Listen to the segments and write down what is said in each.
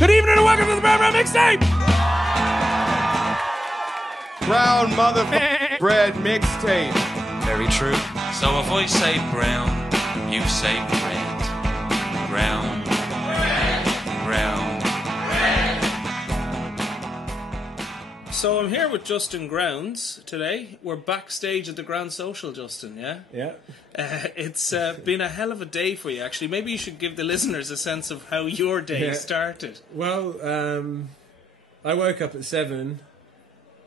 Good evening and welcome to the Brownbread Mixtape! Brown Bread Mixtape. Very true. So if I say brown, you say bread. Brown. Brown. So I'm here with Justin Grounds today. We're backstage at the Grand Social, Justin, yeah? Yeah. It's been a hell of a day for you, actually. Maybe you should give the listeners a sense of how your day started. Well, I woke up at 7.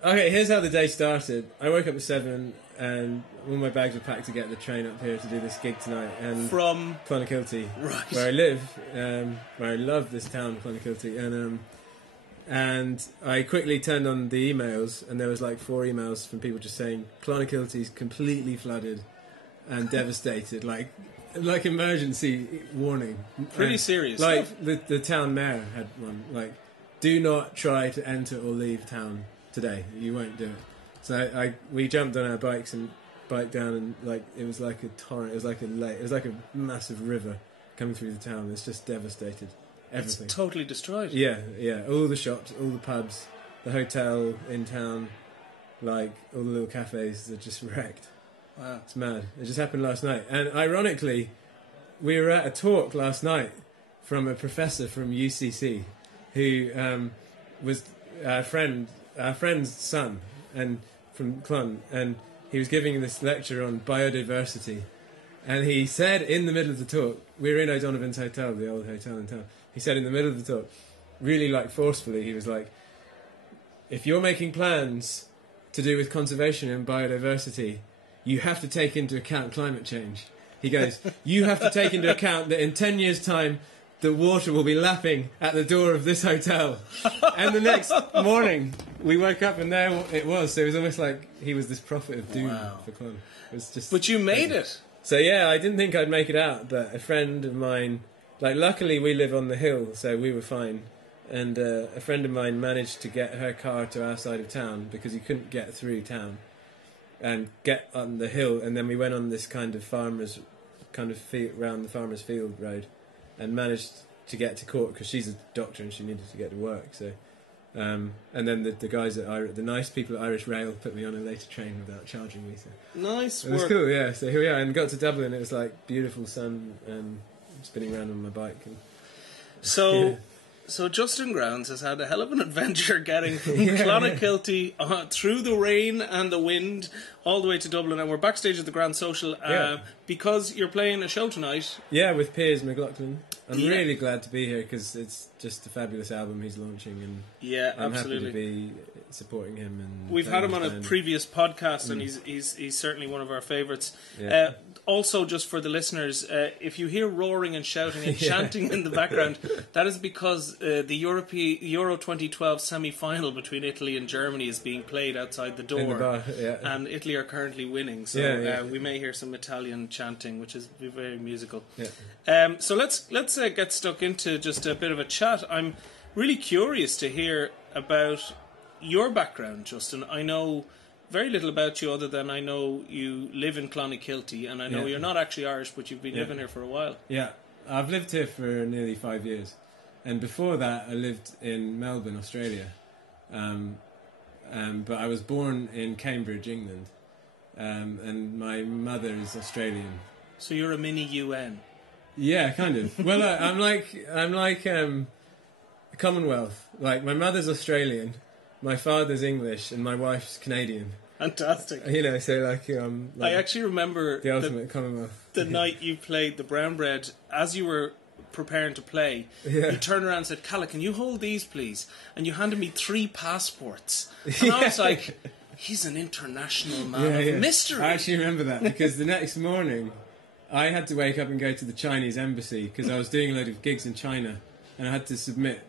Okay, here's how the day started. I woke up at 7 and all my bags were packed to get the train up here to do this gig tonight. And From? Clonakilty, Right. where I live, where I love this town, Clonakilty. And I quickly turned on the emails, and there was like 4 emails from people just saying Clonakilty's completely flooded and devastated, like emergency warning. Pretty And, serious like stuff. the town mayor had one, like, do not try to enter or leave town today. You won't do it. So we jumped on our bikes and biked down, and like it was like a torrent. It was like a lake. It was like a massive river coming through the town. It's just devastated. Everything. It's totally destroyed. Yeah. All the shops, all the pubs, the hotel in town, like all the little cafes are just wrecked. Wow. It's mad. It just happened last night. And ironically, we were at a talk last night from a professor from UCC who was our friend's son, and from Clon, and he was giving this lecture on biodiversity. And he said in the middle of the talk, we were in O'Donovan's hotel, the old hotel in town. He said in the middle of the talk, really like forcefully, he was like, if you're making plans to do with conservation and biodiversity, you have to take into account climate change. He goes, you have to take into account that in 10 years' time, the water will be lapping at the door of this hotel. And the next morning, we woke up and there it was. So it was almost like he was this prophet of doom for Clon. It was just. But you made crazy. it. So yeah, I didn't think I'd make it out, but a friend of mine, like luckily we live on the hill, so we were fine. And a friend of mine managed to get her car to our side of town because you couldn't get through town, and get on the hill. And then we went on this kind of round the farmer's field road, and managed to get to court because she's a doctor and she needed to get to work. So, and then the guys at the nice people at Irish Rail put me on a later train without charging me. So Nice it was work. cool, yeah. So here we are, and got to Dublin. It was like beautiful sun, spinning around on my bike. And, So Justin Grounds has had a hell of an adventure getting from Clonakilty through the rain and the wind all the way to Dublin, and we're backstage at the Grand Social because you're playing a show tonight. Yeah, with Piers McLaughlin. I'm really glad to be here because it's just a fabulous album he's launching, and I'm absolutely happy to be supporting him. And we've had him on a previous podcast, and he's certainly one of our favourites. Yeah. Also, just for the listeners, if you hear roaring and shouting and chanting in the background, that is because the Euro 2012 semi-final between Italy and Germany is being played outside the door, in the bar, and Italy are currently winning. So we may hear some Italian chanting, which is very musical. Yeah. So let's get stuck into just a bit of a chat. I'm really curious to hear about your background, Justin. I know very little about you other than I know you live in Clonakilty, and I know you're not actually Irish, but you've been living here for a while. Yeah, I've lived here for nearly 5 years, and before that I lived in Melbourne, Australia. But I was born in Cambridge, England, and my mother is Australian. So you're a mini UN. Yeah, kind of. Well, I'm like Commonwealth. Like, my mother's Australian, my father's English, and my wife's Canadian. Fantastic. You know, so like I actually remember the ultimate Commonwealth. The night you played the Brownbread, as you were preparing to play, you turned around and said, "Calla, can you hold these, please?" And you handed me 3 passports. And I was like, he's an international man of mystery. I actually remember that because the next morning I had to wake up and go to the Chinese embassy because I was doing a load of gigs in China, and I had to submit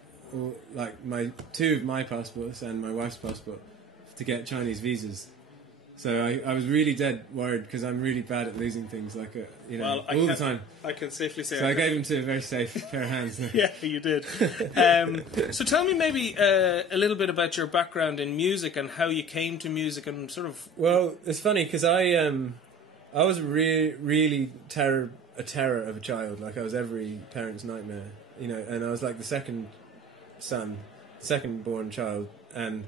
my 2 of my passports and my wife's passport to get Chinese visas. So I was really dead worried because I'm really bad at losing things, like all the time. I can safely say. So I gave him to a very safe pair of hands. Yeah, you did. So tell me maybe a little bit about your background in music and how you came to music and sort of. Well, it's funny because I was really a terror of a child. Like, I was every parent's nightmare, and I was like the second son, second born child, and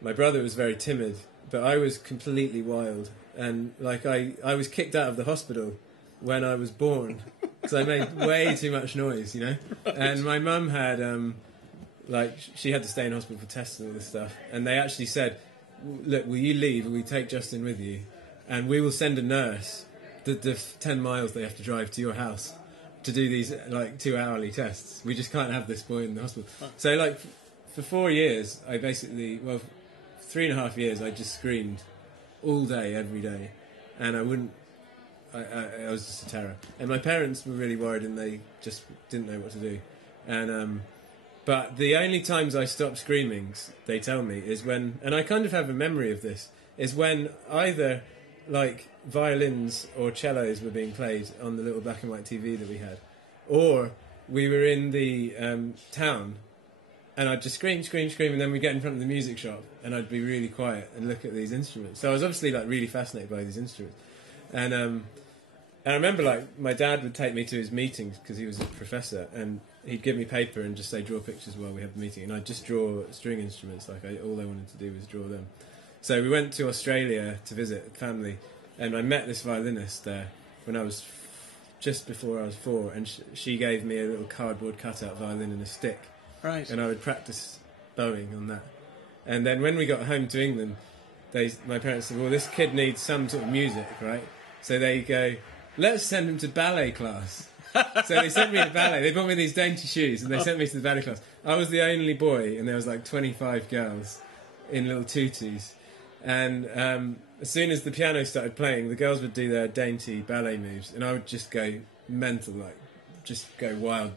my brother was very timid, but I was completely wild, and like I was kicked out of the hospital when I was born because I made way too much noise, you know. Right. And my mum had like she had to stay in hospital for tests and all this stuff, and they actually said, "Look, will you leave? Will we take Justin with you, and we will send a nurse the 10 miles they have to drive to your house to do these like 2-hourly tests. We just can't have this boy in the hospital." Oh. So like for 4 years, I basically 3.5 years, I just screamed all day, every day, and I wouldn't. I was just a terror, and my parents were really worried, and they just didn't know what to do. And but the only times I stopped screaming, they tell me, is when, and I kind of have a memory of this, is when either like violins or cellos were being played on the little black and white TV that we had, or we were in the town, and I'd just scream, and then we'd get in front of the music shop, and I'd be really quiet and look at these instruments. So I was obviously like really fascinated by these instruments, and I remember like my dad would take me to his meetings because he was a professor, and he'd give me paper and just say draw pictures while we had the meeting, and I'd just draw string instruments. Like all I wanted to do was draw them. So we went to Australia to visit family, and I met this violinist there when I was just before I was 4, and she gave me a little cardboard cutout violin and a stick. Right. And I would practice bowing on that. And then when we got home to England, my parents said, well, this kid needs some sort of music, right? So they go, let's send him to ballet class. So they sent me to ballet. They bought me these dainty shoes, and they sent me to the ballet class. I was the only boy, and there was like 25 girls in little tutus. And as soon as the piano started playing, the girls would do their dainty ballet moves, and I would just go mental, like just go wild,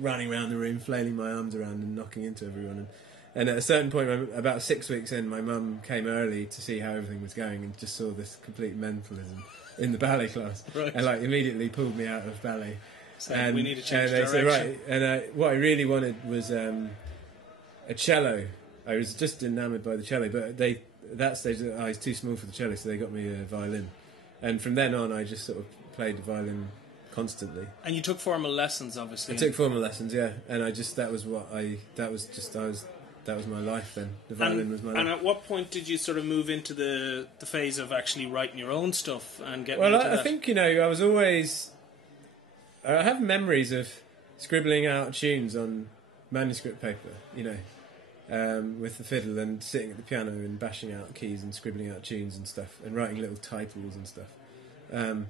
running around the room, flailing my arms around and knocking into everyone. And at a certain point, about 6 weeks in, my mum came early to see how everything was going, and just saw this complete mentalism in the ballet class, right. And like immediately pulled me out of ballet. So and we need to change they direction. said, right, and what I really wanted was a cello. I was just enamoured by the cello, but at that stage I was too small for the cello, so they got me a violin. And from then on, I just sort of played the violin constantly. And you took formal lessons, obviously. I took formal lessons, yeah, and that was my life then. The violin was my life. And at what point did you sort of move into the phase of actually writing your own stuff and getting into that? I think, I was always... I have memories of scribbling out tunes on manuscript paper, with the fiddle, and sitting at the piano and bashing out keys and scribbling out tunes and stuff, and writing little titles and stuff. And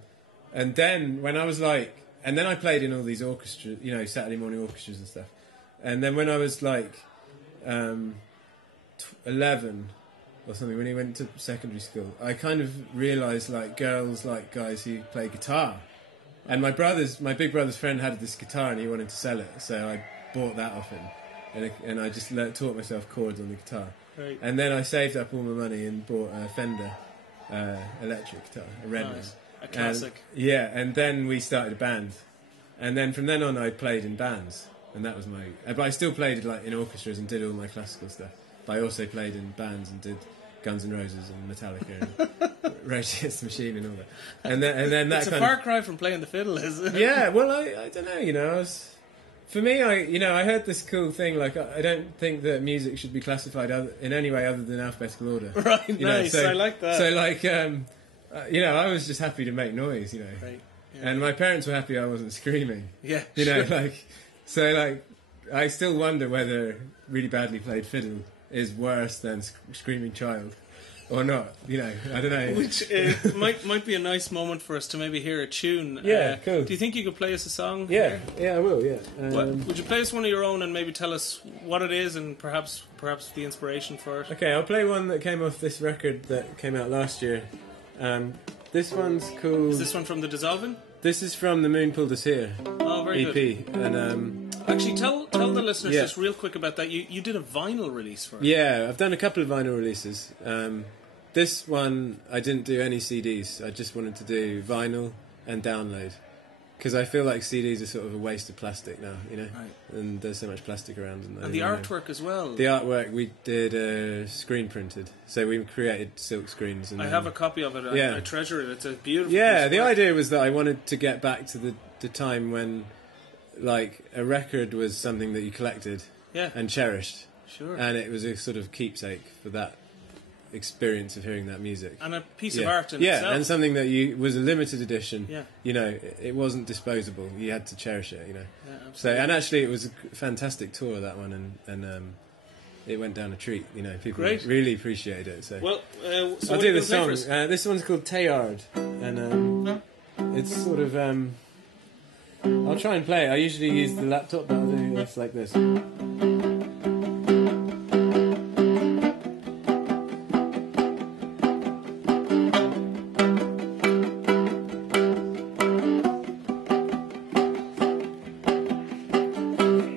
then when I was and then I played in all these orchestras, Saturday morning orchestras and stuff. And then when I was 11 or something, when he went to secondary school, I kind of realised girls like guys who play guitar. And my big brother's friend had this guitar and he wanted to sell it, so I bought that off him, and I just taught myself chords on the guitar. Right. And then I saved up all my money and bought a Fender electric guitar, a red one. A classic. And then we started a band, and then from then on I played in bands, and that was but I still played in orchestras and did all my classical stuff. But I also played in bands and did Guns N' Roses and Metallica and Rage Against the Machine and all that. And then that it's a far cry from playing the fiddle, isn't it? Yeah, well, I don't know, for me, I heard this cool thing, I don't think that music should be classified in any way other than alphabetical order. Right, nice, I like that. So I was just happy to make noise, Right. Yeah. And my parents were happy I wasn't screaming. Yeah, sure. I still wonder whether really badly played fiddle is worse than screaming child, or not. I don't know. Which might be a nice moment for us to maybe hear a tune. Yeah, cool. Do you think you could play us a song? Yeah, I will. Yeah. Would you play us one of your own and maybe tell us what it is and perhaps the inspiration for it? Okay, I'll play one that came off this record that came out last year. This one's called... Is this one from The Dissolving? This is from the Moon Pulled Us Here very EP. Good. And actually, tell the listeners just real quick about that. You did a vinyl release for it. Yeah, I've done a couple of vinyl releases. This one, I didn't do any CDs. I just wanted to do vinyl and download. Because I feel like CDs are sort of a waste of plastic now, Right. And there's so much plastic around. And the artwork as well. The artwork, we did screen printed. So we created silk screens. And I have a copy of it. I treasure it. It's a beautiful piece the of work. idea was that I wanted to get back to the time when like a record was something that you collected Yeah. and cherished, Sure. and it was a sort of keepsake for that experience of hearing that music. And a piece of art in yeah, itself. and something that was a limited edition. Yeah. You know, it wasn't disposable. You had to cherish it. You know. Yeah, So, absolutely. and actually, it was a fantastic tour, that one, and it went down a treat. You know, people Great. really appreciated it. So, Well, so I'll what do are the you gonna play song. for us? This one's called Teilhard, and it's sort of. I'll try and play it. I usually use the laptop, but I'll do this like this.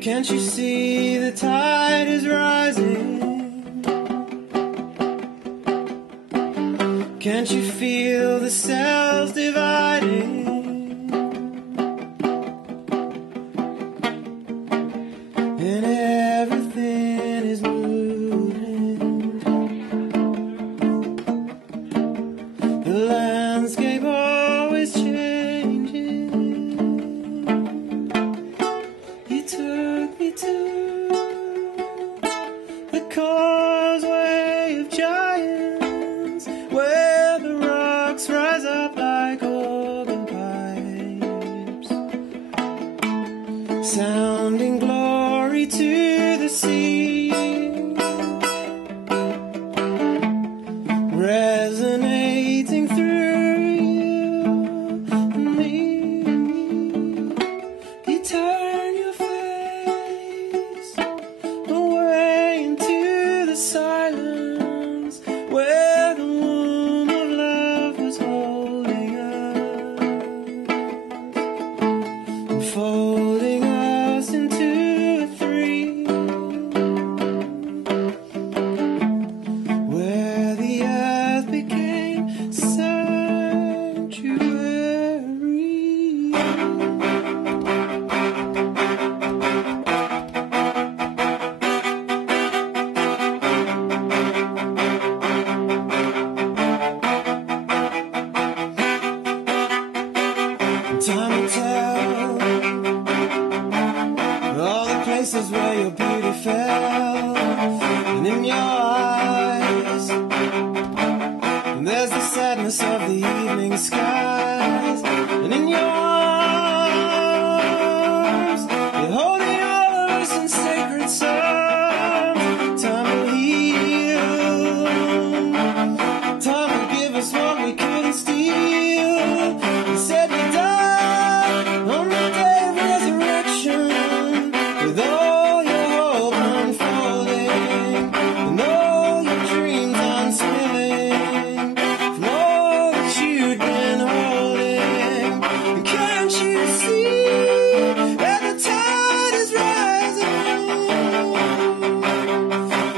Can't you see the tide is rising? Can't you feel the cells dividing? And everything is moving. The landscape always changing. He took me to the causeway of giants, where the rocks rise up like organ pipes, sounding glory to the sea, resonating through you and me. You turn your face away into the silence, where the womb of love was holding us, folding us into a three, where the earth became sanctuary. Time will tell all the places where your beauty fell, and in your eyes there's the sadness of the evening skies, and in your arms you're holding all of us in sacred songs. Time will heal, time will give us what we couldn't steal. You said you died on the day of resurrection, with all your hope unfolding, and all your dreams unspilling, from all that you'd been holding. And can't you see that the tide is rising?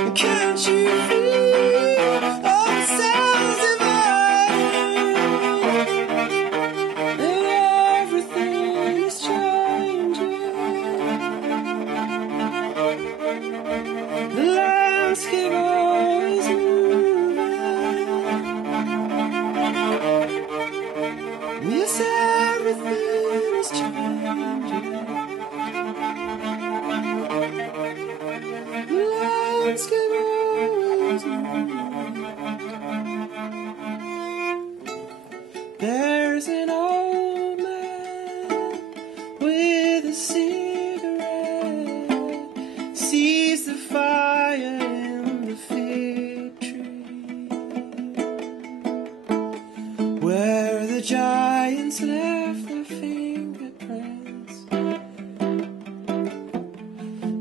And can't you feel all the sounds dividing? And everything is changing. The landscape always moving. Yes, everything is changing. The landscape always moving. There's an old man with a cigarette, sees the fire in the fig tree, where the giants left their fingerprints,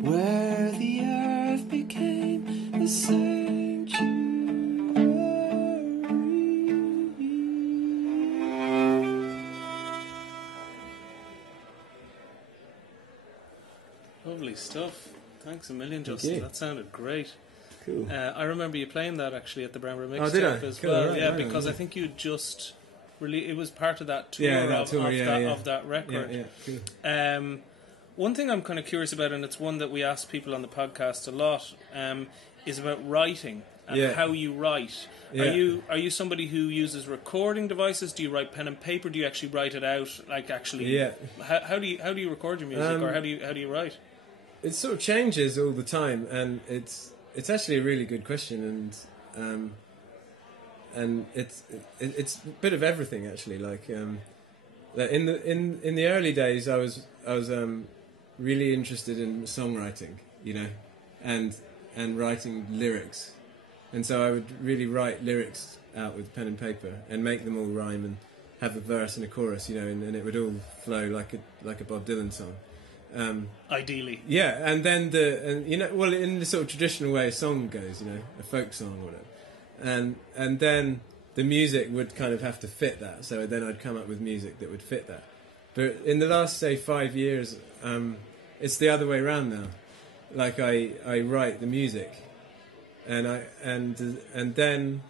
where the earth became a sanctuary. Lovely stuff. Thanks a million, Justin. you. That sounded great. Cool. I remember you playing that actually at the Brownbread Mixtape Oh, did I? as Cool, well. right, yeah, right, because yeah. I think you just really it was part of that tour, Yeah, that of, tour, of, yeah, that, yeah. of that record. Yeah, cool. One thing I'm kind of curious about, and it's one that we ask people on the podcast a lot, is about writing. and how you write. Yeah. Are you somebody who uses recording devices? Do you write pen and paper? Do you actually write it out? Like actually, Yeah. How do you record your music, or how do you write? It sort of changes all the time, and it's actually a really good question, and it's a bit of everything actually. Like in the early days, I was really interested in songwriting, you know, and writing lyrics, and so I would really write lyrics out with pen and paper and make them all rhyme and have a verse and a chorus, you know, and it would all flow like a Bob Dylan song. Ideally, yeah, and then in the sort of traditional way a song goes, you know, a folk song or whatever, and then the music would kind of have to fit that. So then I'd come up with music that would fit that. But in the last, say, 5 years, it's the other way around now. Like I write the music, and then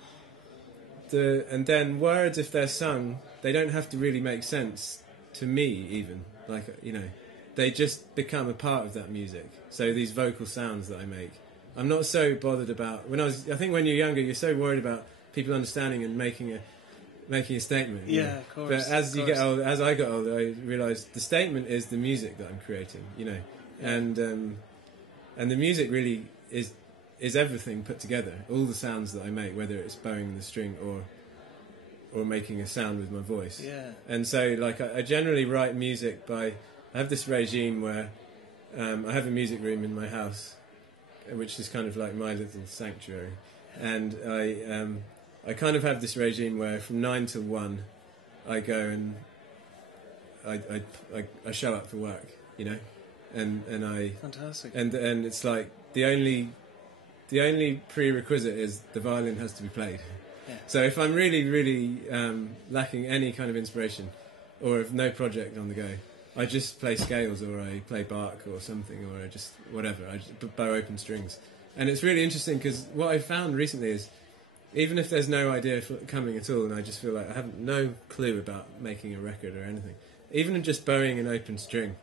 words, if they're sung, they don't have to really make sense to me even. Like, you know, they just become a part of that music. So these vocal sounds that I make, I'm not so bothered about. I think when you're younger, you're so worried about people understanding and making a statement. Yeah, you know? of course. But as you get older, as I got older, I realised the statement is the music that I'm creating. You know, and the music really is everything put together. All the sounds that I make, whether it's bowing the string or making a sound with my voice. Yeah. And so, like, I generally write music by. I have this regime where I have a music room in my house, which is kind of like my little sanctuary, and I kind of have this regime where from 9 till 1 I go and I show up for work, you know, and I fantastic, and it's like the only prerequisite is the violin has to be played. Yeah. So if I'm really lacking any kind of inspiration, or if no project on the go, I just play scales, or I play Bach or something, or I just whatever. I just bow open strings, and it's really interesting because what I found recently is, even if there's no idea coming at all, and I just feel like I have no clue about making a record or anything, even just bowing an open string,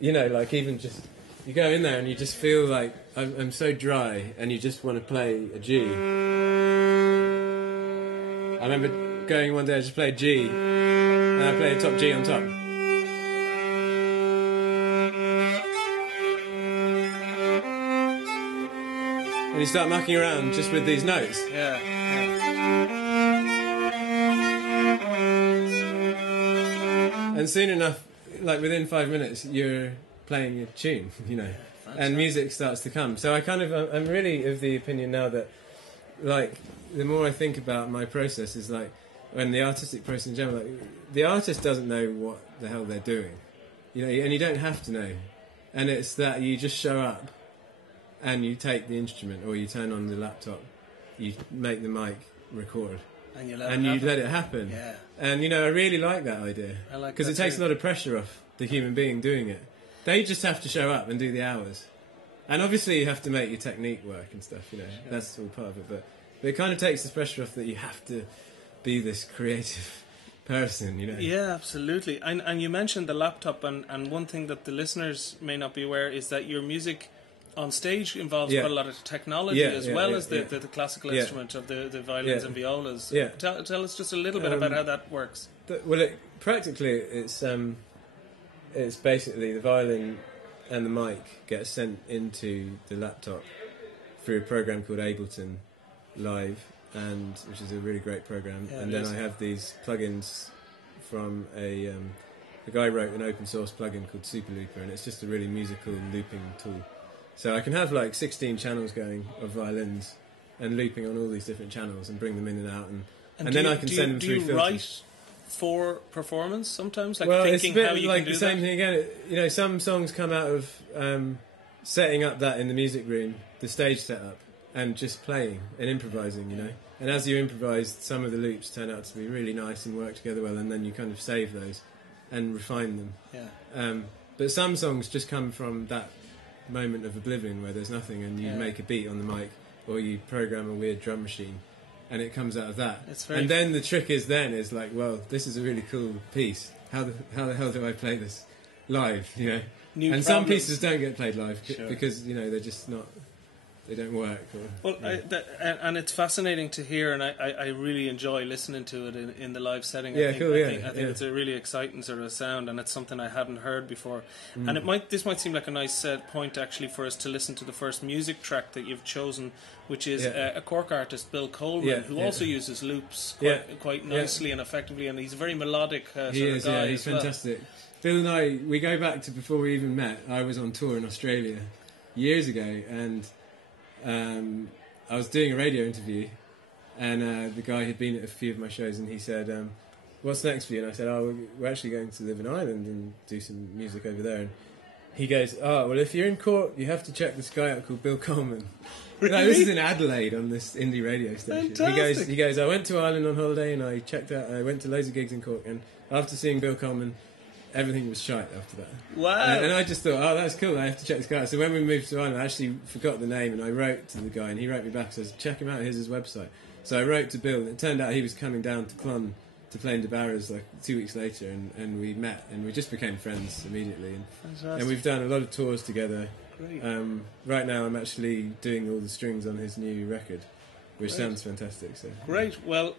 you know, like even just you go in there and you just feel like I'm so dry, and you just want to play a G. I remember going one day, I just played G, and I played a top G on top. And you start mucking around just with these notes. Yeah. And soon enough, like within 5 minutes, you're playing a tune, you know, and music starts to come. So I'm really of the opinion now that, like, the more I think about my process is like, when the artistic process in general, like, the artist doesn't know what the hell they're doing, you know, and you don't have to know. And it's that you just show up and you take the instrument, or you turn on the laptop, you make the mic record, and you let it happen. Yeah. And, you know, I really like that idea. I like because that it takes too. a lot of pressure off the human being doing it. They just have to show up and do the hours. And obviously you have to make your technique work and stuff, you know. Sure. That's all part of it. But it kind of takes the pressure off that you have to be this creative person, you know. Yeah, absolutely. And you mentioned the laptop, and one thing that the listeners may not be aware is that your music on stage involves quite a lot of technology, as well as the classical instrument of the violins and violas. Yeah. Tell us just a little bit about how that works. Practically, it's basically the violin and the mic get sent into the laptop through a program called Ableton Live, which is a really great program. Yeah, and then I have these plugins from a guy wrote an open source plugin called Super Looper, and it's just a really musical looping tool. So I can have like 16 channels going of violins and looping on all these different channels and bring them in and out, and then I can send them through filters. Do you write for performance sometimes? Like, well, thinking it's a bit how you like can do the same that? thing again. You know, some songs come out of setting up that in the music room, the stage setup, and just playing and improvising, you know. And as you improvise, some of the loops turn out to be really nice and work together well, and then you kind of save those and refine them. Yeah. But some songs just come from that moment of oblivion where there's nothing, and you make a beat on the mic, or you program a weird drum machine, and it comes out of that. And then the trick is like, well, this is a really cool piece. How the hell do I play this live? You know. Some pieces don't get played live because, you know, they're just not they don't work. Or, Well, and it's fascinating to hear, and I really enjoy listening to it in the live setting. Yeah, I think, cool. I think it's a really exciting sort of sound, and it's something I hadn't heard before. And this might seem like a nice point actually for us to listen to the first music track that you've chosen, which is a Cork artist, Bill Coleman, who also uses loops quite nicely and effectively, and he's a very melodic sort of guy. He's fantastic. Bill and I, we go back to before we even met. I was on tour in Australia years ago, and I was doing a radio interview, and the guy had been at a few of my shows, and he said, "What's next for you?" And I said, "Oh, we're actually going to live in Ireland and do some music over there." And he goes, "Oh, well, if you're in Cork, you have to check this guy out called Bill Coleman." Really? No, this is in Adelaide on this indie radio station. Fantastic. He goes, "I went to Ireland on holiday and I checked out. I went to loads of gigs in Cork, and after seeing Bill Coleman, everything was shite after that." Wow. And I just thought, oh, that's cool, I have to check this guy out. So when we moved to Ireland, I actually forgot the name, and I wrote to the guy, and he wrote me back, says, check him out, here's his website. So I wrote to Bill, and it turned out he was coming down to Clon to play in DeBarra's like 2 weeks later, and we met, and we just became friends immediately. And we've done a lot of tours together. Great. Right now I'm actually doing all the strings on his new record, which sounds fantastic. So Great. Well,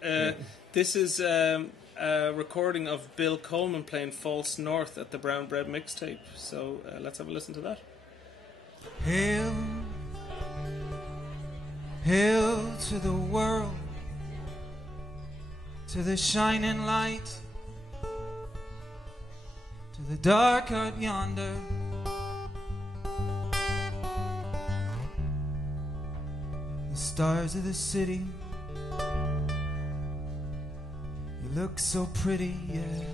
this is a recording of Bill Coleman playing False North at the Brownbread Mixtape. So let's have a listen to that. Hail, hail to the world, to the shining light, to the dark out yonder. The stars of the city, you look so pretty, yeah,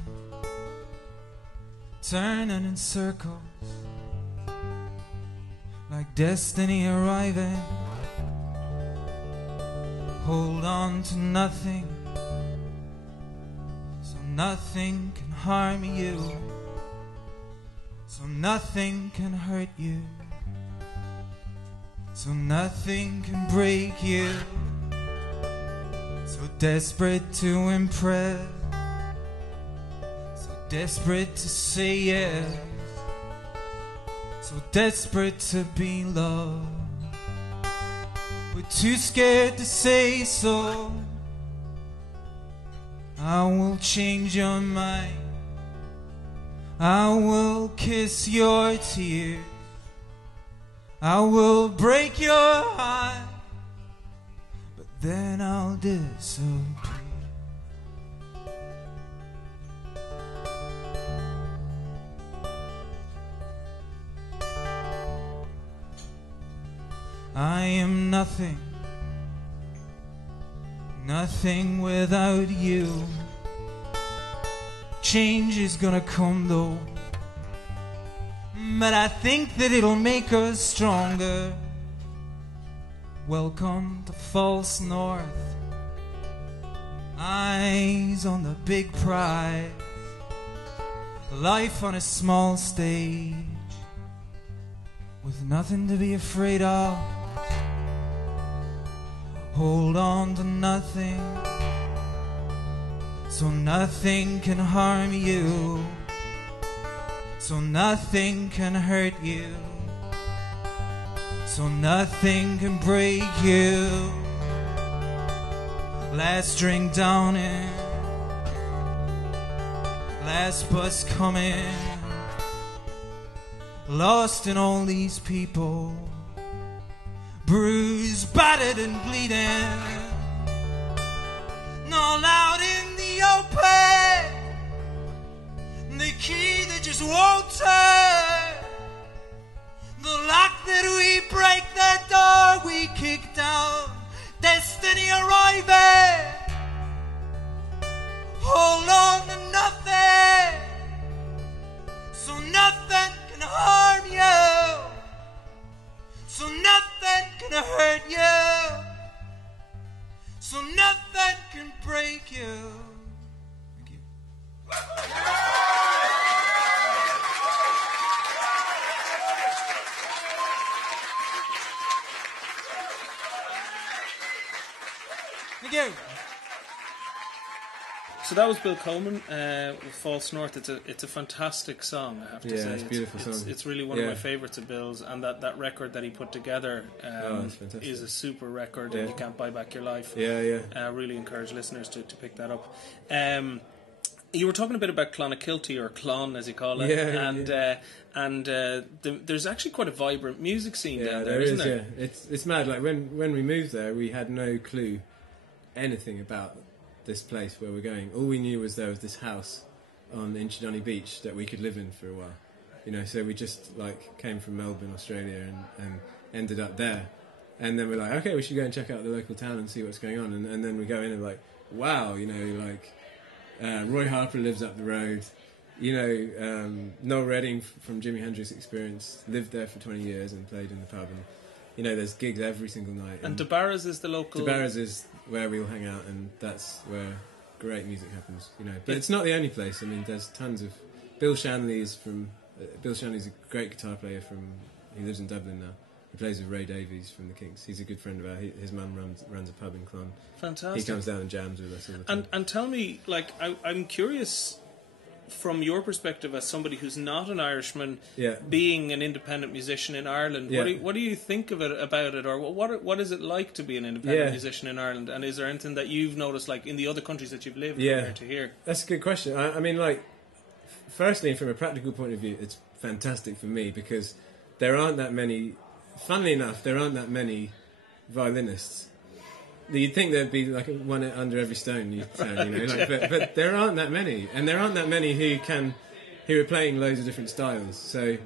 turning in circles like destiny arriving. Hold on to nothing, so nothing can harm you, so nothing can hurt you, so nothing can break you. So desperate to impress, so desperate to say yes, so desperate to be loved, but too scared to say so. I will change your mind, I will kiss your tears, I will break your heart, but then I'll disappear. I am nothing, nothing without you. Change is gonna come though, but I think that it'll make us stronger. Welcome to False North, eyes on the big prize, life on a small stage, with nothing to be afraid of. Hold on to nothing, so nothing can harm you, so nothing can hurt you, so nothing can break you. Last drink down in, last bus coming, lost in all these people, bruised, battered and bleeding, all out in the open, the key that just won't turn, the lock that we break, the door we kick down, destiny arriving. Hold on to nothing, so nothing can harm you, so nothing can hurt you, so nothing can break you. Thank you. Thank you. So that was Bill Coleman with False North. It's a fantastic song, I have to say. Yeah, it's a beautiful song. It's really one of my favourites of Bill's, and that record that he put together is a super record, and You Can't Buy Back Your Life. I really encourage listeners to pick that up. You were talking a bit about Clonakilty, or Clon as you call it, there's actually quite a vibrant music scene down there, isn't there? Yeah, it's mad. Like when we moved there, we had no clue anything about this place where we're going. All we knew was there was this house on Inchydonny Beach that we could live in for a while. You know, so we just came from Melbourne, Australia, and ended up there. And then we're like, okay, we should go and check out the local town and see what's going on. And then we go in and wow, you know, Roy Harper lives up the road. You know, Noel Redding from Jimi Hendrix Experience lived there for 20 years and played in the pub. And, you know, there's gigs every single night. And DeBarra's is the local... DeBarra's is where we all hang out, and that's where great music happens, you know. But it's not the only place. I mean, there's tons of... Bill Shanley's a great guitar player he lives in Dublin now. He plays with Ray Davies from the Kinks. He's a good friend of ours. His mum runs a pub in Clon. Fantastic. He comes down and jams with us all the time. And tell me, I'm curious... from your perspective as somebody who's not an Irishman, being an independent musician in Ireland, what do you think about it, or what is it like to be an independent musician in Ireland? And is there anything that you've noticed, in the other countries that you've lived compared to here? That's a good question. I mean, firstly, from a practical point of view, it's fantastic for me because there aren't that many. Funnily enough, there aren't that many violinists. You'd think there'd be one under every stone, but there aren't that many, and there aren't that many who are playing loads of different styles. So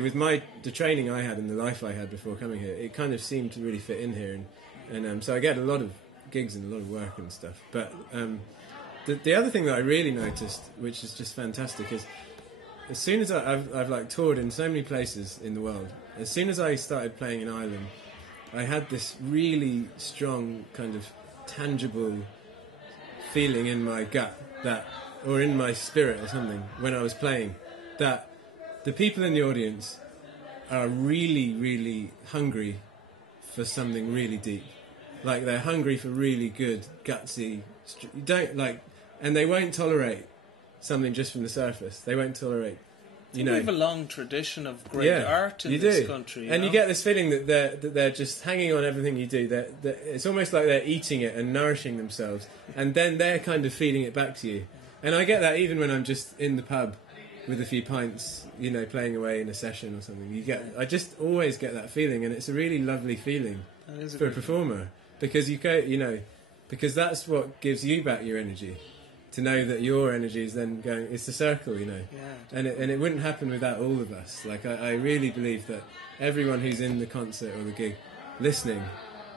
with the training I had and the life I had before coming here, it kind of seemed to really fit in here, and so I get a lot of gigs and a lot of work and stuff. But the other thing that I really noticed, which is just fantastic, is as soon as I've toured in so many places in the world, as soon as I started playing in Ireland, I had this really strong kind of tangible feeling in my gut or in my spirit or something when I was playing, that the people in the audience are really, really hungry for something really deep. They're hungry for really good, gutsy, and they won't tolerate something just from the surface. They won't tolerate. We have a long tradition of great art in this country. And you get this feeling that they're just hanging on everything you do. It's almost like they're eating it and nourishing themselves, and then they're kind of feeding it back to you. And I get that even when I'm just in the pub with a few pints, you know, playing away in a session or something. I just always get that feeling, and it's a really lovely feeling for a performer because because that's what gives you back your energy. To know that your energy is then going, it's a circle, you know, and it wouldn't happen without all of us. I really believe that everyone who's in the concert or the gig listening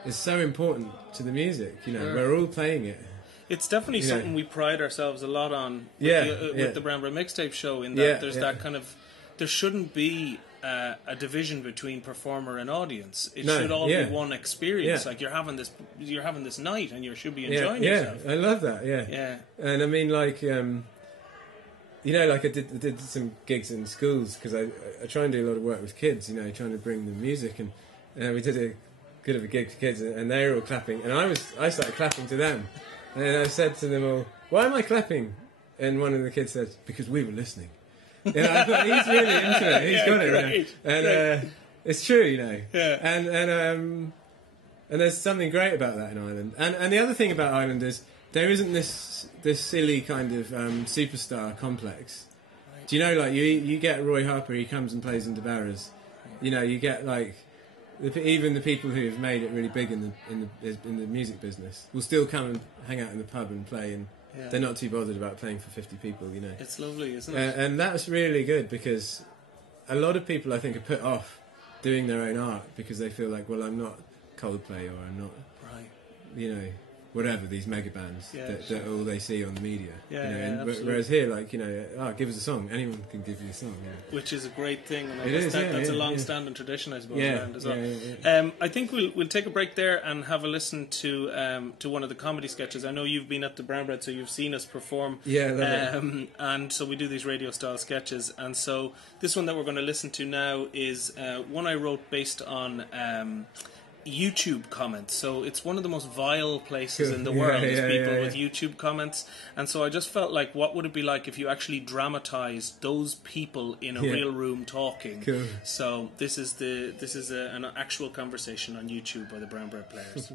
is so important to the music. You know, we're all playing it. It's definitely something we pride ourselves a lot on with the Brownbread Mixtape show. In that there's that kind of, there shouldn't be a division between performer and audience. It should all be one experience. You're having this night, and you should be enjoying yourself. I love that. Yeah. And I mean, I did some gigs in schools because I try and do a lot of work with kids. You know, trying to bring them music, and we did a bit of a gig for kids, and they were all clapping, and I started clapping to them, and I said to them all, "Why am I clapping?" And one of the kids said, "Because we were listening." I thought, he's really into it. He's got it, right? And it's true, you know. Yeah. And there's something great about that in Ireland. And the other thing about Ireland is there isn't this silly kind of superstar complex. Right. Do you know, you get Roy Harper, he comes and plays in DeBarra's. You know, you get even the people who have made it really big in the music business will still come and hang out in the pub and play, and they're not too bothered about playing for 50 people, you know. It's lovely, isn't it? And that's really good because a lot of people, I think, are put off doing their own art because they feel like, well, I'm not Coldplay or I'm not, you know, whatever, these mega bands that all they see on the media. Whereas here, give us a song. Anyone can give you a song. Yeah. Which is a great thing. And that's a long-standing tradition, I suppose, around as well. I think we'll take a break there and have a listen to one of the comedy sketches. I know you've been at the Brownbread, so you've seen us perform. And so we do these radio-style sketches. And so this one that we're going to listen to now is one I wrote based on YouTube comments. So it's one of the most vile places in the world is people with YouTube comments. And so I just felt like, what would it be like if you actually dramatized those people in a real room talking? Cool. So this is an actual conversation on YouTube by the Brownbread players.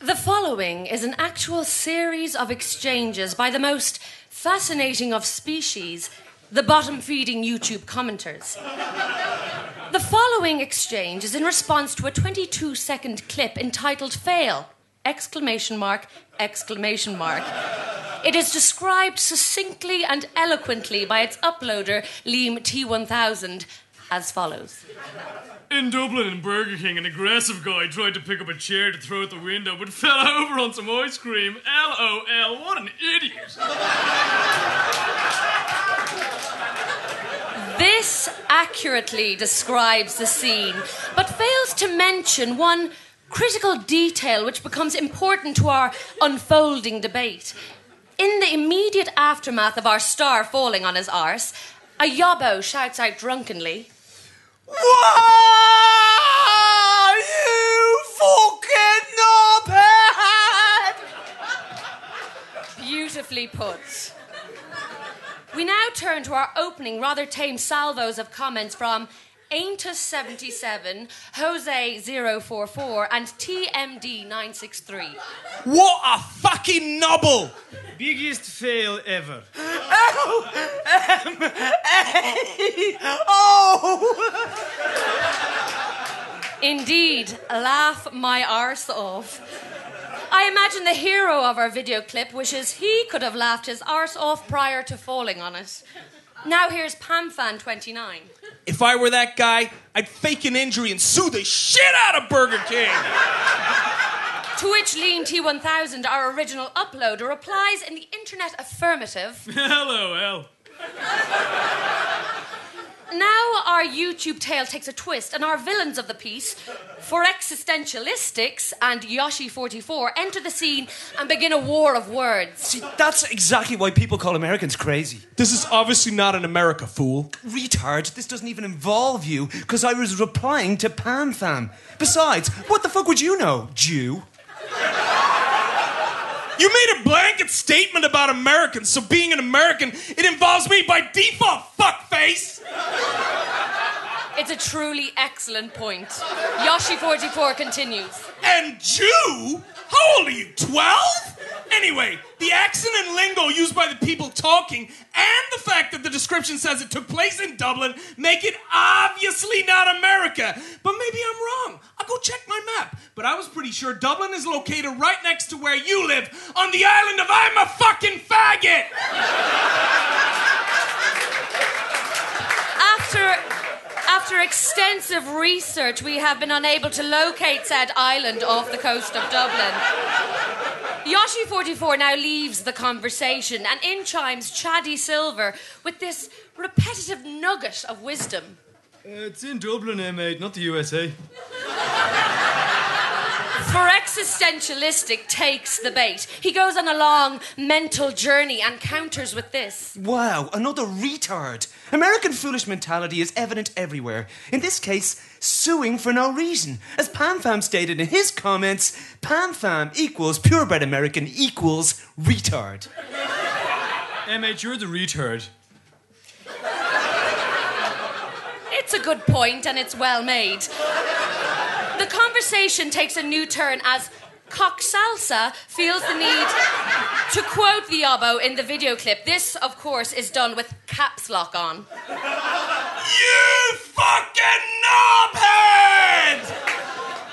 The following is an actual series of exchanges by the most fascinating of species, the bottom-feeding YouTube commenters. The following exchange is in response to a 22-second clip entitled Fail! Exclamation mark, exclamation mark. It is described succinctly and eloquently by its uploader, Liam T1000, as follows. In Dublin, in Burger King, an aggressive guy tried to pick up a chair to throw out the window, but fell over on some ice cream. LOL, what an idiot. This accurately describes the scene, but fails to mention one critical detail which becomes important to our unfolding debate. In the immediate aftermath of our star falling on his arse, a yobbo shouts out drunkenly, "Why, you fucking knobhead!" Beautifully put. We now turn to our opening, rather tame salvos of comments from Aintus77, Jose044, and TMD963. What a fucking nobble! Biggest fail ever. Indeed, laugh my arse off. I imagine the hero of our video clip wishes he could have laughed his arse off prior to falling on it. Now here's PamFan29. If I were that guy, I'd fake an injury and sue the shit out of Burger King. To which Lean T1000, our original uploader, replies in the internet affirmative. LOL. Now our YouTube tale takes a twist, and our villains of the piece, For Existentialistics and Yoshi44, enter the scene and begin a war of words. See, that's exactly why people call Americans crazy. This is obviously not in America, fool. Retard, this doesn't even involve you, because I was replying to PamFam. Besides, what the fuck would you know, Jew? You made a blanket statement about Americans, so being an American, it involves me by default, fuckface! It's a truly excellent point. Yoshi44 continues. And Jew? How old are you, 12? Anyway, the accent and lingo used by the people talking and the fact that the description says it took place in Dublin make it obviously not America. But maybe I'm wrong. I'll go check my map. But I was pretty sure Dublin is located right next to where you live, on the island of I'm a fucking faggot! After extensive research, we have been unable to locate said island off the coast of Dublin. Yoshi44 now leaves the conversation, and in chimes Chaddy Silver with this repetitive nugget of wisdom. It's in Dublin, mate, not the USA. For Existentialistic takes the bait. He goes on a long mental journey and counters with this. Wow, another retard. American foolish mentality is evident everywhere. In this case, suing for no reason. As PamFam stated in his comments, PamFam equals purebred American equals retard. Mate, you're the retard. It's a good point, and it's well made. The conversation takes a new turn as Cock Salsa feels the need to quote the Yobbo in the video clip. This, of course, is done with caps lock on. You fucking knobhead!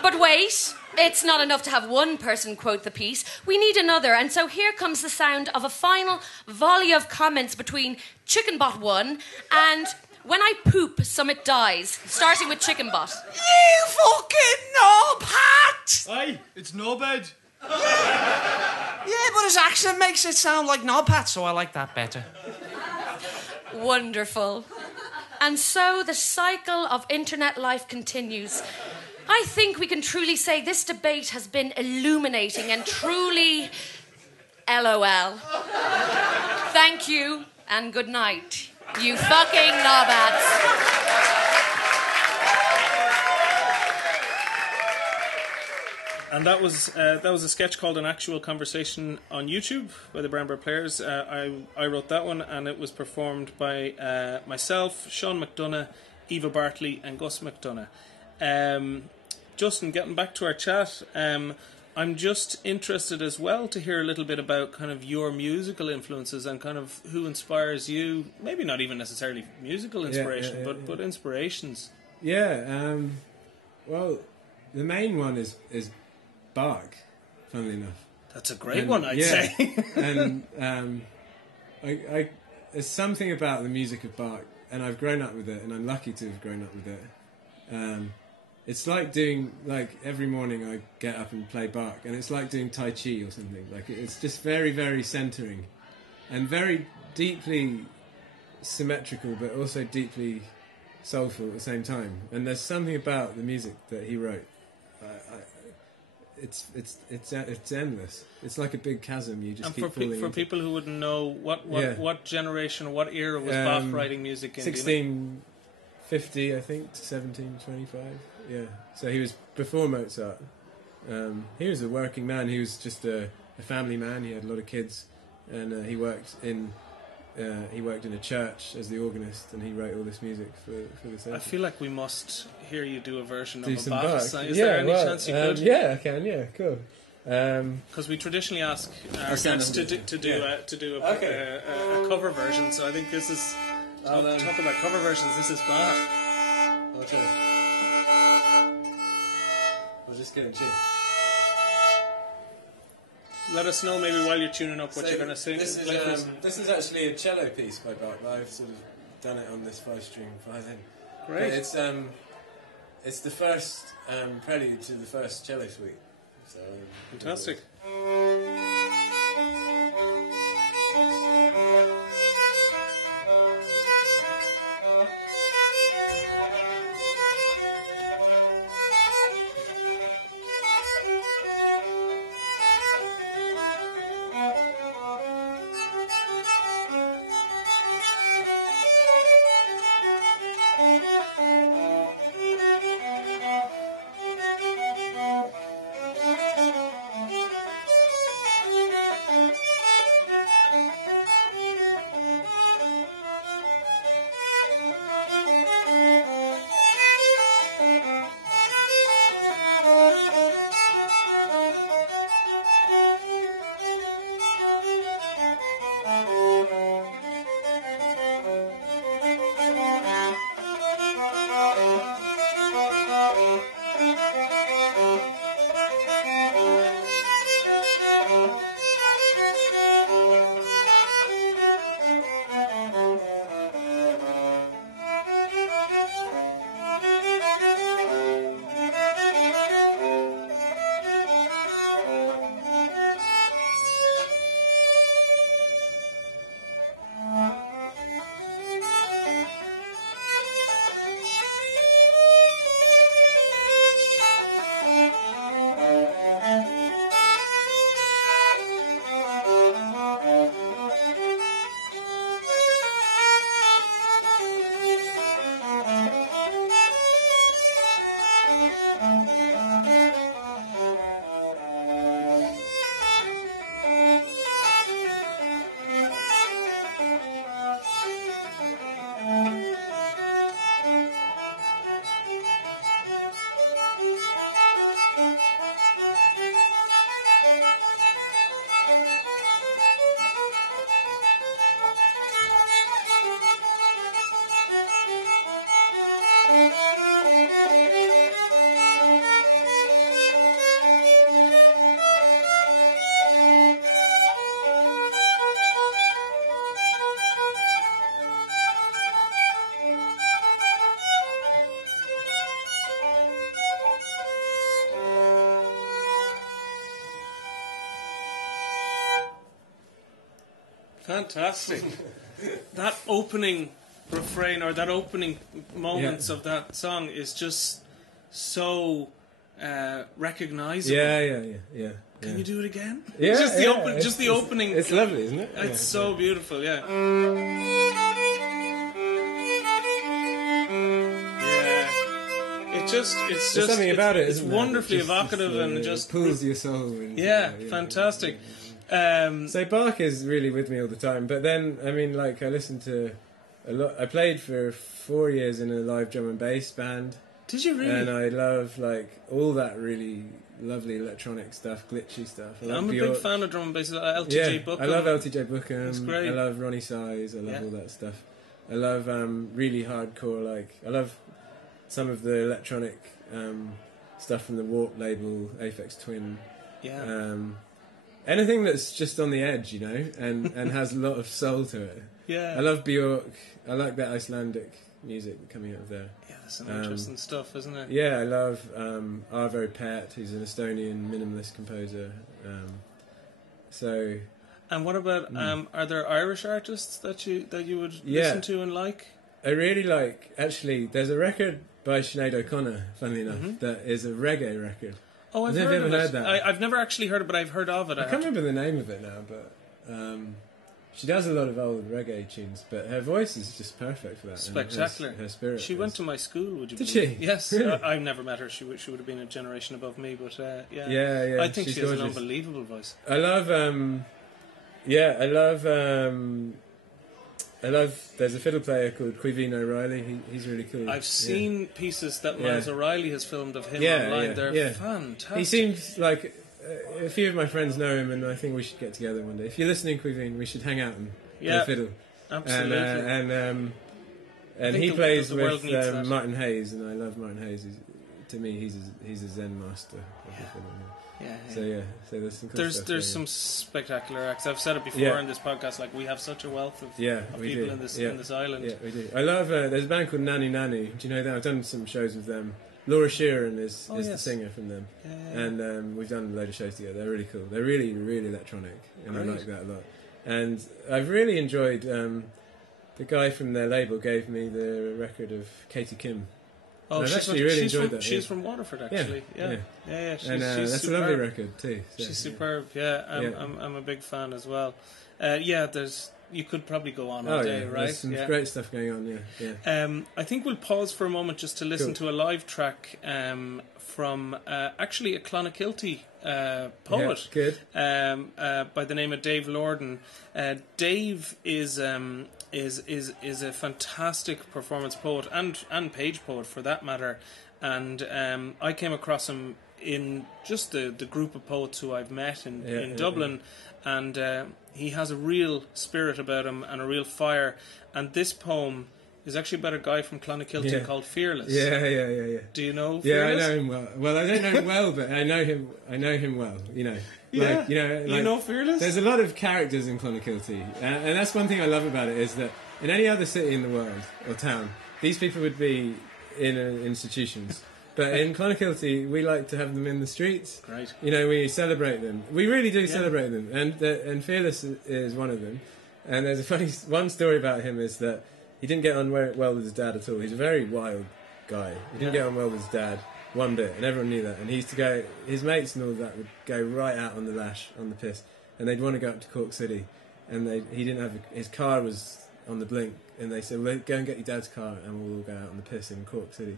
But wait, it's not enough to have one person quote the piece. We need another, and so here comes the sound of a final volley of comments between ChickenBot1 and When I Poop, Summit Dies, starting with ChickenBot. You fucking knobhat! Aye, it's no bad. Yeah, but his accent makes it sound like knobhat, so I like that better. Wonderful. And so the cycle of internet life continues. I think we can truly say this debate has been illuminating and truly LOL. Thank you and good night, you fucking knobhats. And that was a sketch called An Actual Conversation on YouTube by the Brownbread Players. I wrote that one, and it was performed by myself, Sean McDonough, Eva Bartley, and Gus McDonough. Justin, getting back to our chat, I'm just interested as well to hear a little bit about kind of your musical influences and kind of who inspires you. Maybe not even necessarily musical inspiration, but inspirations. Yeah. Well, the main one is Bach, funnily enough. That's a great one, I'd say. And I there's something about the music of Bach, and I've grown up with it, and I'm lucky to have grown up with it. It's like doing, every morning I get up and play Bach, and it's like doing Tai Chi or something. It's just very, very centering, and very deeply symmetrical, but also deeply soulful at the same time. And there's something about the music that he wrote. It's endless. It's like a big chasm. You just and keep falling for into. people who wouldn't know, what generation or what era was Bach writing music in? 1650, I think, to 1725. Yeah. So he was before Mozart. He was a working man. He was just a family man. He had a lot of kids, and he worked in a church as the organist, and he wrote all this music for the church. I feel like we must hear you do a version of a some Bach Bach. song. Is there any chance you could? Yeah, I can. Yeah, cool. Because we traditionally ask our guests to do a cover version. So I think this is talk about cover versions. This is Bach. I'll try. I'll just get a G. Let us know maybe while you're tuning up what you're going to sing. This is actually a cello piece by Bach. I've sort of done it on this 5-string violin. Great. But it's the first prelude to the first cello suite. So, fantastic. Fantastic. That opening refrain or that opening moments of that song is just so recognizable. Yeah. Can you do it again? Yeah, just the opening. It's lovely, isn't it? It's so beautiful, yeah. Yeah. It It's just something about it. It's isn't there? wonderfully Just- evocative just, and just pulls your soul. Into, fantastic. So Bach is really with me all the time. But then, I mean, like I listened to a lot. I played for 4 years in a live drum and bass band. Did you really? And I love like all that really lovely electronic stuff, glitchy stuff. I'm a big fan of drum and bass. LTJ Bookham. I love LTJ Bookham. It's great. I love Ronnie Size. I love all that stuff. I love really hardcore. Like I love some of the electronic stuff from the Warp label, Aphex Twin. Yeah. Anything that's just on the edge, and has a lot of soul to it. Yeah. I love Bjork. I like that Icelandic music coming out of there. Yeah, that's some interesting stuff, isn't it? Yeah, I love Arvo Pärt, who's an Estonian minimalist composer. And what about are there Irish artists that you would listen to and like? I really like. Actually, there's a record by Sinead O'Connor, funnily enough, that is a reggae record. Oh, I've never heard that. I've never actually heard it, but I've heard of it. I can't remember the name of it now, but she does a lot of old reggae tunes. But her voice is just perfect for that. Spectacular. Her spirit. She went to my school. Would you? Did believe? she? Yes. Really? I've never met her. She would have been a generation above me, but yeah. Yeah. I think she's she has gorgeous. an unbelievable voice. I love. There's a fiddle player called Quivine O'Reilly. He's really cool. I've seen pieces that Miles O'Reilly has filmed of him Yeah, online. yeah, They're yeah. fantastic. He seems like a few of my friends know him, and I think we should get together one day. If you're listening, Quivine, we should hang out and play fiddle. Absolutely. And he think plays the world with needs that. Martin Hayes, and I love Martin Hayes. To me, he's a Zen master of the fiddle. Yeah. So there's some cool stuff There's there, some spectacular acts. I've said it before Yeah. in this podcast. Like we have such a wealth of we people do. in this island. Yeah, we do. I love. There's a band called Nanny Nanny. Do you know that? I've done some shows with them. Laura Sheeran is the yes. singer from them, Yeah. and we've done a load of shows together. They're really cool. They're really, really electronic, and I like that a lot. And I've really enjoyed. The guy from their label gave me the record of Katie Kim. Oh, I've actually really enjoyed that. She's from Waterford, actually. Yeah. She's That's superb. a lovely record too. So, She's superb. Yeah, I'm a big fan as well. You could probably go on all day, right? There's some great stuff going on. Yeah. I think we'll pause for a moment just to listen to a live track from actually a Clonakilty poet. Good. By the name of Dave Lorden. Dave is a fantastic performance poet and page poet for that matter, and I came across him in just the group of poets who I've met in Dublin, and he has a real spirit about him and a real fire, and this poem is actually about a guy from Clonakilty called Fearless. Yeah. Do you know Fearless? Yeah, I know him well. Well, I don't know him well, but I know him well, Like, you know Fearless? There's a lot of characters in Clonakilty, and that's one thing I love about it, is that in any other city in the world, or town, these people would be in institutions. But in Clonakilty, we like to have them in the streets. Right. We celebrate them. We really do celebrate them, and Fearless is one of them. And there's a funny one story about him, is that he didn't get on well with his dad at all. He's a very wild guy. He didn't get on well with his dad one bit, and everyone knew that. And he used to go, his mates and all that would go right out on the lash, on the piss, and they'd want to go up to Cork City, and he didn't have his car was on the blink, and they said, well, go and get your dad's car, and we'll all go out on the piss in Cork City.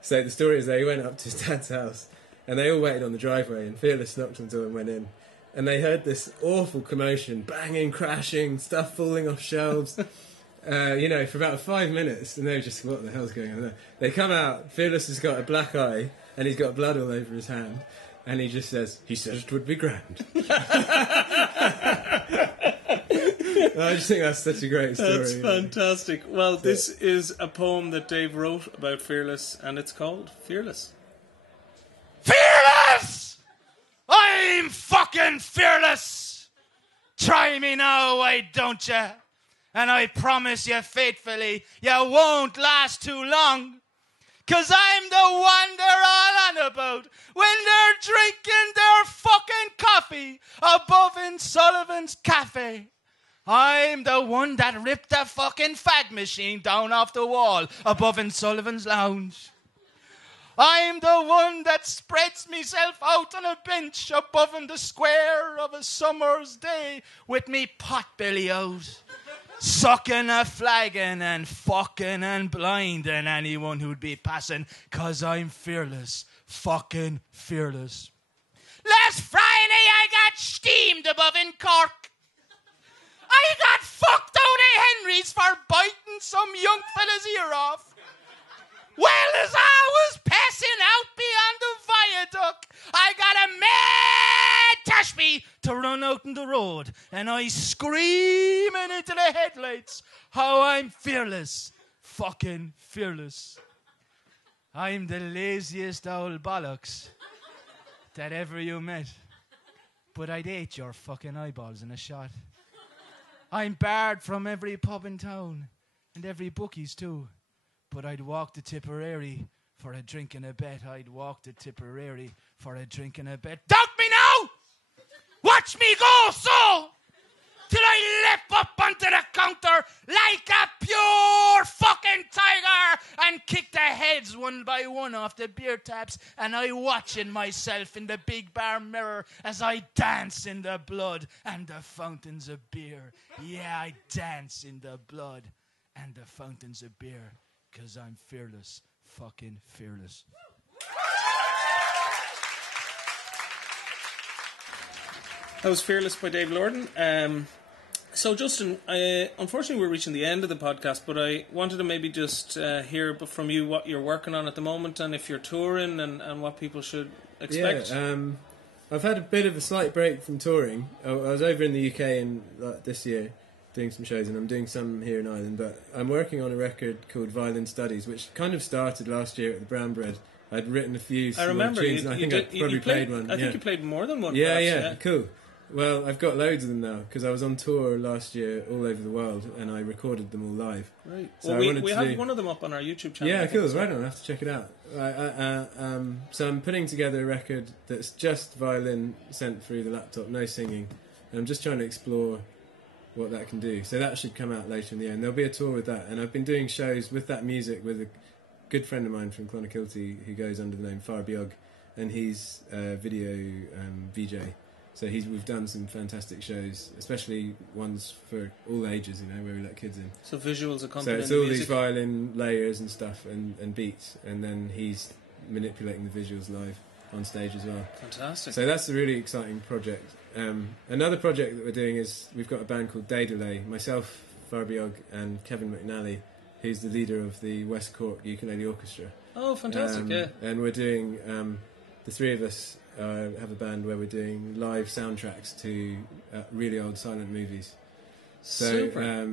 So the story is that he went up to his dad's house, and they all waited on the driveway, and Fearless knocked on the door and went in. And they heard this awful commotion, banging, crashing, stuff falling off shelves, for about 5 minutes. And they were just, what the hell's going on there? They come out, Fearless has got a black eye, and he's got blood all over his hand. And he just says, he said it would be grand. I just think that's such a great story. That's fantastic. Well, this is a poem that Dave wrote about Fearless, and it's called Fearless. Fearless! I'm fucking fearless! Try me now, why don't ya? And I promise you faithfully, you won't last too long. 'Cause I'm the one they're all on about when they're drinking their fucking coffee above in Sullivan's Cafe. I'm the one that ripped the fucking fag machine down off the wall above in Sullivan's Lounge. I'm the one that spreads myself out on a bench above in the square of a summer's day with me potbelly out. sucking a flagon and fucking and blinding anyone who'd be passing, 'cause I'm fearless, fucking fearless. Last Friday I got steamed above in Cork. I got fucked out of Henry's for biting some young fella's ear off. Well, as I was passing out beyond the viaduct, I got a mad tashby to run out in the road, and I screaming into the headlights how I'm fearless, fucking fearless. I'm the laziest old bollocks that ever you met, but I'd eat your fucking eyeballs in a shot. I'm barred from every pub in town, and every bookies too, but I'd walk to Tipperary for a drink and a bet. I'd walk to Tipperary for a drink and a bet. Doubt me now! Watch me go so! Till I leap up onto the counter like a pure fucking tiger and kick the heads one by one off the beer taps, and I watching myself in the big bar mirror as I dance in the blood and the fountains of beer. Yeah, I dance in the blood and the fountains of beer, 'cause I'm fearless, fucking fearless. That was Fearless by Dave Lorden. So, Justin, unfortunately we're reaching the end of the podcast, but I wanted to maybe just hear from you what you're working on at the moment, and if you're touring, and what people should expect. Yeah, I've had a bit of a slight break from touring. I was over in the UK this year doing some shows, and I'm doing some here in Ireland, but I'm working on a record called Violin Studies, which kind of started last year at the Brownbread. I'd written a few I remember tunes, you, and I you think did, I probably you played one. I think you played more than one. Yeah, perhaps, yeah, cool. Well, I've got loads of them now, because I was on tour last year all over the world, and I recorded them all live. Right. So well, we have one of them up on our YouTube channel. Yeah, cool. Right on, I have to check it out. So I'm putting together a record that's just violin sent through the laptop, no singing, and I'm just trying to explore what that can do. So that should come out later in the year, and there'll be a tour with that. And I've been doing shows with that music with a good friend of mine from Clonakilty who goes under the name Farbiog, and he's a video VJ. So we've done some fantastic shows, especially ones for all ages, where we let kids in. So visuals accompanying So it's all the these music. violin layers and stuff and beats, and then he's manipulating the visuals live on stage as well. Fantastic. So that's a really exciting project. Another project that we're doing is we've got a band called Day Delay, myself, Farbiog, and Kevin McNally, who's the leader of the West Cork Ukulele Orchestra. Oh, fantastic, yeah. And we're doing, the three of us have a band where we're doing live soundtracks to really old silent movies. So Super.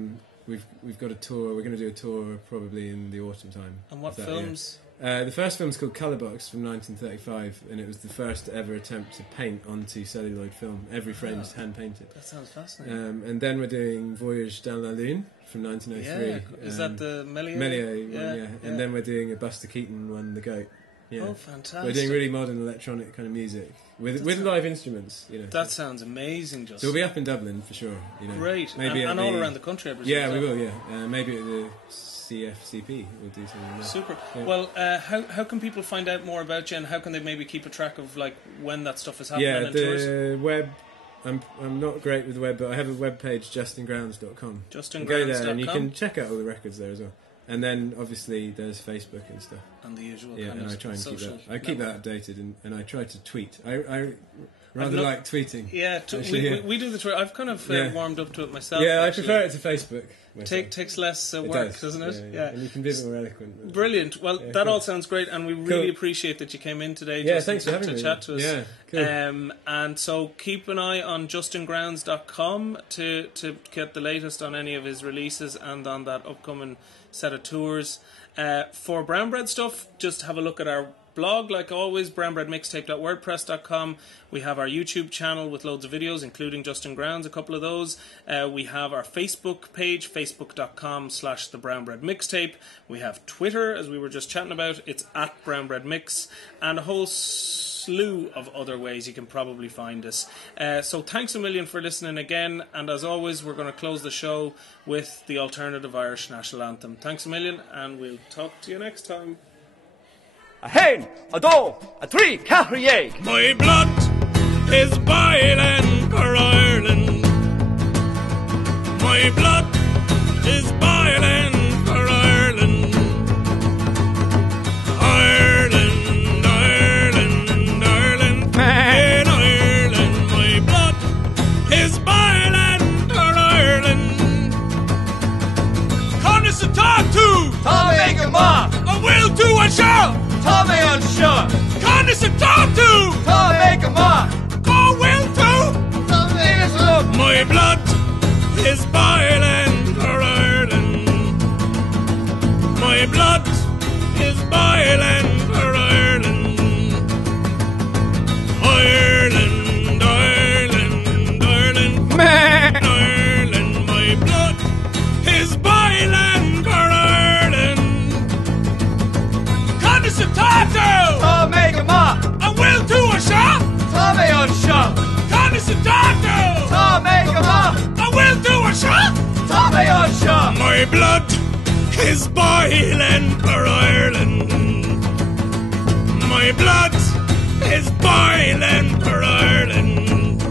We've got a tour. We're going to do a tour probably in the autumn time. And what films? The first film's called Colourbox from 1935, and it was the first ever attempt to paint onto celluloid film. Every frame's hand painted. That sounds fascinating. And then we're doing Voyage dans la Lune from 1903. Yeah, is that the Méliès? Méliès one, yeah. And then we're doing a Buster Keaton one, The Goat. Yeah. Oh, fantastic. We're doing really modern electronic kind of music with live instruments, That sounds amazing, Justin. So we'll be up in Dublin for sure. Great. Maybe and all around the country, I presume. Yeah, we will, yeah. Maybe at the CFCP we'll do something there. Super. Yeah. Well, how can people find out more about you, and how can they maybe keep a track of when that stuff is happening? Yeah, and tours? the web. I'm not great with the web, but I have a web page, justingrounds.com. Justingrounds.com. Go there and you can check out all the records there as well. And then obviously there's Facebook and stuff. And the usual yeah, kind and of I try and keep social that. I keep that updated, and I try to tweet. I rather not- like tweeting. Yeah, we do the tour. I've kind of warmed up to it myself. Yeah, I actually. prefer it to Facebook. Takes less work, doesn't it? Yeah. And you can be a bit more eloquent. Brilliant. Well, Yeah, that cool. all sounds great, and we really appreciate that you came in today. Yeah, Justin, thanks for having to me. chat to us. Yeah, cool. And so keep an eye on justingrounds.com to get the latest on any of his releases and on that upcoming set of tours. For Brownbread stuff, just have a look at our blog, like always, brownbreadmixtape.wordpress.com. We have our YouTube channel with loads of videos, including Justin Grounds, a couple of those. We have our Facebook page, facebook.com/The Brownbread Mixtape. We have Twitter, as we were just chatting about. It's @BrownbreadMix, and a whole slew of other ways you can probably find us. So thanks a million for listening again, and as always, we're going to close the show with the alternative Irish national anthem. Thanks a million, and we'll talk to you next time. A hen, a dó, a trí, ceathair dhéag. My blood is boiling for Ireland. My blood is boiling for Ireland. Ireland, Ireland, Ireland. In Ireland, my blood is boiling for Ireland. Condis to talk to. Tommy Gama. I will do a show. Tommy on shot. Condis to talk to. Tommy Gama. I will do. Tommy is look. My blood is boiling for Ireland. My blood is boiling for Ireland. Ireland, Ireland, Ireland. Ireland, my blood is boiling for Ireland. Condis to talk to. Tommy Gama. I will do a shot. Tommy on shot. Condis to talk to. Tommy Gama. I will do a shot. Tommy on shot. My blood is boiling for Ireland. My blood is boiling for Ireland.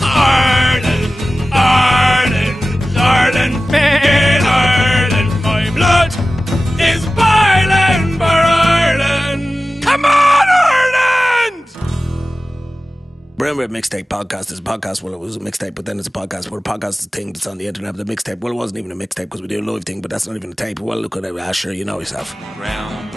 Ireland, Ireland, Ireland. In Ireland, my blood is boiling for Ireland. Come on, Ireland! Brownbread Mixtape podcast is a podcast. Well, it was a mixtape, but then it's a podcast. Well, a podcast is a thing that's on the internet. The mixtape, well, it wasn't even a mixtape because we do a live thing, but that's not even a tape. Well, look at it, Asher, you know yourself. Brown